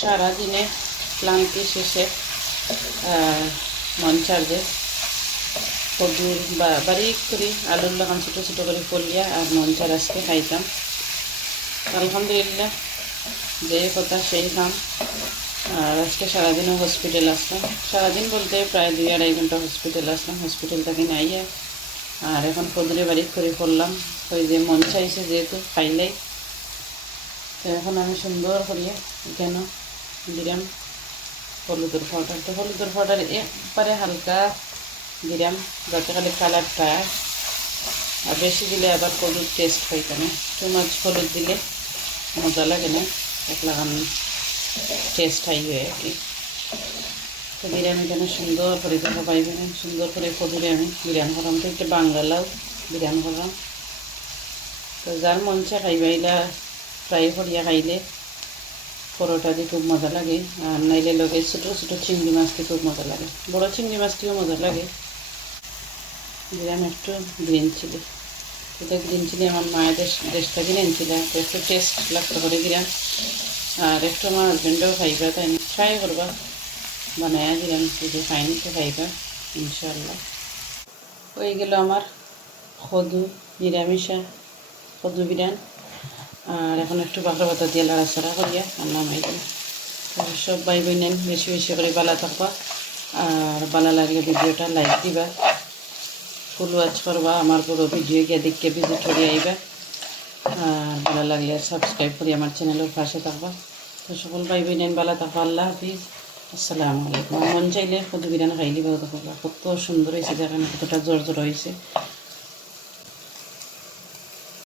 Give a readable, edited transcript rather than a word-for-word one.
সারাদিনে ক্লান্তি শেষে মন চার্জে কদুর বা বারিক করে আলুর লাগান ছোটো ছোটো করে ফলিয়া আর মন চার আজকে খাইতাম। আলহামদুলিল্লাহ, যে কথা সেই কাম। আর আজকে সারাদিনও হসপিটাল আসলাম, সারাদিন বলতে প্রায় 2-2.5 ঘন্টা হসপিটাল আসলাম। হসপিটাল থেকে নাইয়া আর এখন কদুরে বারিক করে করলাম। ওই যে মন চাইছে যেহেতু খাইলেই, তো এখন আমি সুন্দর করিয়া কেন দিলাম হলুদের পাউডার। তো হলুদের পাউডার একবারে হালকা দিলাম যাতে খালি কালারটা, আর বেশি দিলে আবার হলুদ টেস্ট হইতে না। টু মাছ হলুদ দিলে মজা লাগে না, একলা টেস্ট হাই হয়ে আর কি। তো বিরিয়ানি কেন সুন্দর করে দেখা পাইবেন, সুন্দর করে কদুরে আমি বিরিয়ানি করলাম। তো একটু বাঙ্গালাও বিরিয়ানি করলাম। তো যার মন চা খাইবাইলা ফ্রাই করিয়া খাইলে পরোটা দিয়ে খুব মজা লাগে, আর নাইলে লগে ছোটো ছোটো চিংড়ি মাছ দিয়ে খুব মজা লাগে। বড়ো চিংড়ি মাছটিও মজা লাগে। দিলাম একটু গ্রিন চিলি। তো গ্রিন চিলি আমার মায়ের দেশ থেকে এনেছিলাম, তো একটু টেস্ট লাগতে করে দিলাম। আর একটু আমার হাজব্যান্ডও খাইবা, তাই ট্রাই করবা, বানায়া দিলাম। যদি খাইনি তো খাইবা ইনশাল্লাহ। হয়ে গেল আমার কদু নিরামিষা কদু বিরিয়ানি। আর এখন একটু বাঁকড়া পাতা দিয়ে লাড়াচাড়া করিয়া আর নামাই দিই। সব ভাই বোনেন বেশি বেশি করে বালা থাকবা, আর বালা লাগলে ভিডিওটা লাইক দিবা, ফুল ওয়াচ করবা, আমার পুরো ভিডিও গিয়ে দেখে ভিজিট করে আইবা। আর ভালো লাগলে সাবস্ক্রাইব করি আমার চ্যানেলের পাশে থাকবা। তো সকল ভাই বোনেন বালা থাকবা। আল্লাহ হাফিজ, আসসালামু আলাইকুম। মন চাইলে কদু বিরিয়ানি খাইলে ভালো থাকবা। কত সুন্দর হয়েছে, দেখেন কতটা জোর জোর হয়েছে।